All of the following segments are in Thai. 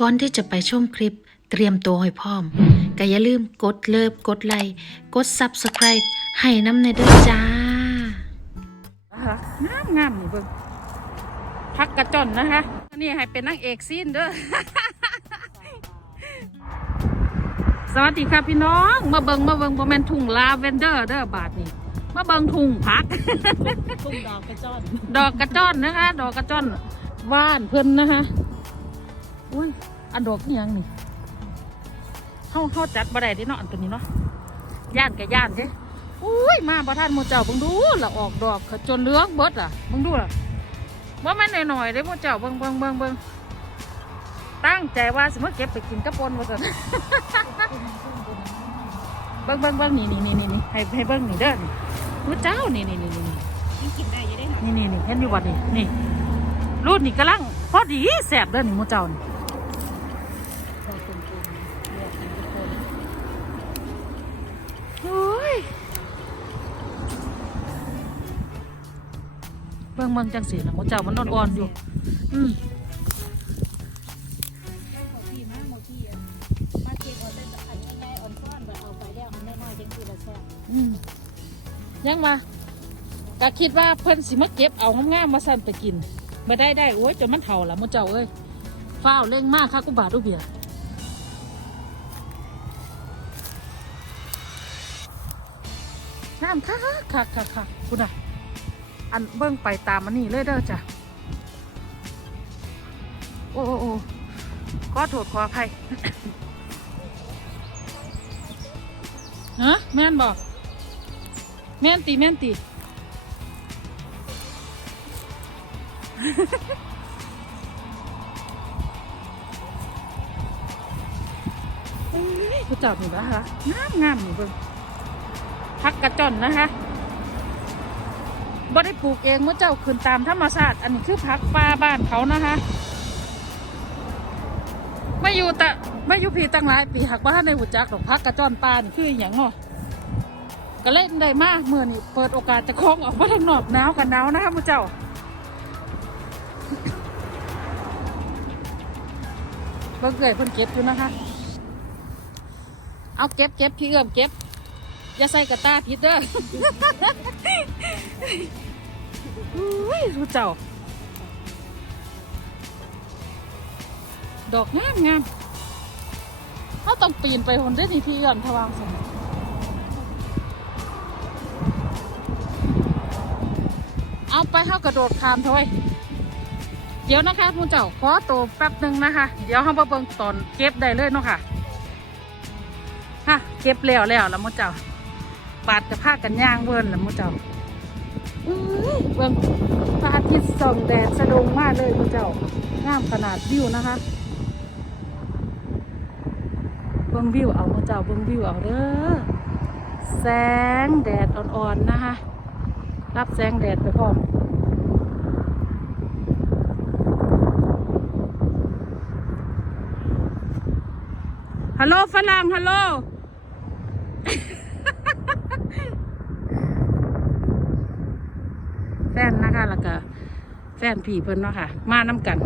ก่อนที่จะไปชมคลิปเตรียมตัวให้พร้อมก็อย่าลืมกดเลิฟกดไลค์กด Subscribe ให้น้ำในเด้อจ้านะคะงามงามนี่เบิ่งพักกระจอนนะคะอันนี้ให้เป็นนางเอกซีนเด้อ สวัสดีค่ะพี่น้อง มาเบิงมาเบิงบ่แม่นทุ่งลาเวนเดอร์เด้อบาทนี่มาเบิงทุ่งพัก ทุ่งดอกกระจ้อน ดอกกระจ้อนนะคะ ดอกกระจ้อนว่านเพิ่นนะคะ อุ้ย อันดอกนี่ยังนี่เฮาเฮาจัดบ่ได้เดิเนาะอันตัวนี้เนาะ ย่านกับย่านเด้อุ้ย มาบ่ทันมูเจ้าบิ่งดูละออกดอกจนเหลืองเบิดล่ะบิ่งดูล่ะบ่แม่นหน่อยๆเด้มูเจ้าเบิ่งเบิ่งเบิ่งเบิ่งตั้งใจว่าสิมาเก็บไปกินกระปนว่าซั่นเบิ่งเบิ่งเบิ่งนี่นี่นี่นี่ให้ให้เบิ่งนี่เด้อนี่มูเจ้านี่นี่นี่นี่นี่กินได้ยังได้หน่อยนี่นี่นี่เห็นอยู่วัดนี่นี่รูดนี่กำลังพอดีแสบเด้อนี่มูเจ้านี่ เบิ่งเบิ่งจังสีนะหมเจ้ามันอ่อนอยู่อืมขาพี่มาโมกี้อะมาเก็บเอาแต่อันง่ายๆอ่อนอนแบบเอาไปแล้วอันน้อยๆยังคือละแซ่อืมยังมาก็คิดว่าเพิ่นสิมาเก็บเอางามๆมาสั่นไปกินมาได้ได้โอ้ยจนมันเฒ่าละมูเจ้าเอ้ยฟ้าวเร่งมากค่ะกุบาทอุเบียงามค่ะค่ะค่ะค่ะคุณอะ อันเบิ่งไปตามมันนี่เลยเด้อจ้ะโอ้โอ้โอ้ขอโทษขออภัยฮะแม่นบอก แม่นตีแม่นตีเอ้ยกูจับนี่นะคะงามงามนี่เบิ่งพักกระจอนนะคะ บ่ได้ปลูกเองเมื่อเจ้าขึ้นตามธรรมชาติอันนี้คือพักป่าบ้านเขานะคะไม่อยู่แต่ไม่อยู่พีตั้งหลายปีหักว่านในหุจักดอกพักกระจอนป่านี่คืออย่างเนาะก็เล่นได้มากเมื่อนี่เปิดโอกาสจะคล้องออกมาทางนอกหนาวกันหนาวนะคะมุเจ้า เบิ่งเกยเพิ่นเก็บอยู่นะคะ เอาเก็บเก็บพี่เอื้อมเก็บ อย่าใส่กระตาพิษเด้ออุ้ยมุเจ้า ดอกงามงามเขาต้องปีนไปหนได้อนี่พี่เอื้อมทวางสมเอาไปเข้ากระโดดคามถอยเดี๋ยวนะคะคุณเจ้าขอตัวแป๊บหนึ่งนะคะ เดี๋ยวเขามาเบิ่งตอนเก็บได้เลยเนาะค่ะฮะเก็บแล้วแล้วแล้วมุเจ้า ปาดกระพากันย่างเวิร์นแล้วมุเจ้าอื้อเบิ่งพระอาทิตย์ส่องแดดสะดงมากเลยมุเจ้างามขนาดวิวนะคะ เบิ่งวิวเอามุเจ้าเบิ่งวิวเอาเด้อแสงแดดอ่อนๆนะคะ รับแสงแดดไปพร้อมฮัลโหลฝรั่งฮัลโหล แฟ นนะคะ แล้วก็แฟนผีเพิ่นเนาะค่ะ มาน้ำกัน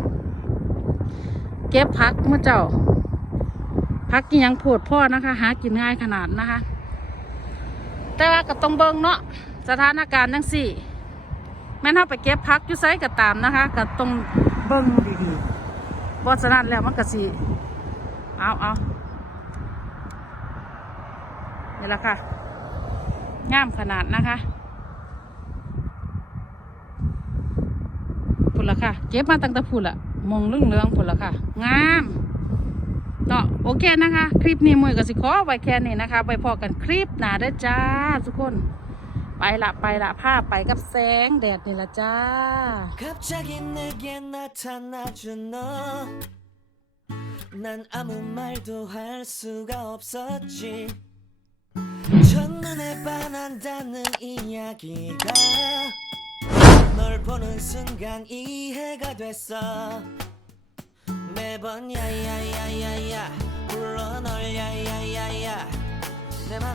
เก็บพักเมื่อเจ้า พักกินยังโผดพ่อนะคะ หากินง่ายขนาดนะคะ แต่ว่าก็ต้องเบิ่งเนาะสถานการณ์จังสี่ แม่นเฮาไปเก็บพักยู่ไซก็ตามนะคะก็ต้องเบิ่งดีๆบ่ฉะนั้นแล้วมันก็สิเอาเอานี่ละค่ะงามขนาดนะคะพุ่นละ ค่ะ เก็บมาตั้งแต่พุ่นละมองเรื่องเรื่องๆพุ่นละค่ะ งามเนาะโอเคนะคะ คลิปนี้มวยก็สิขอไว้แค่นี้นะคะ ไปพอกันคลิปหน้าเด้อจ้าทุกคน ไปละไปละภาพไปกับแสงแดดนี่ละจ้า 갑자기 내게 나타나준 너 난 아무 말도 할 수가 없었지 첫눈에 반한다는 이야기가 널 보는 순간 이해가 됐어. 매번 야야야야야. 불러 널 야야야야. 내맘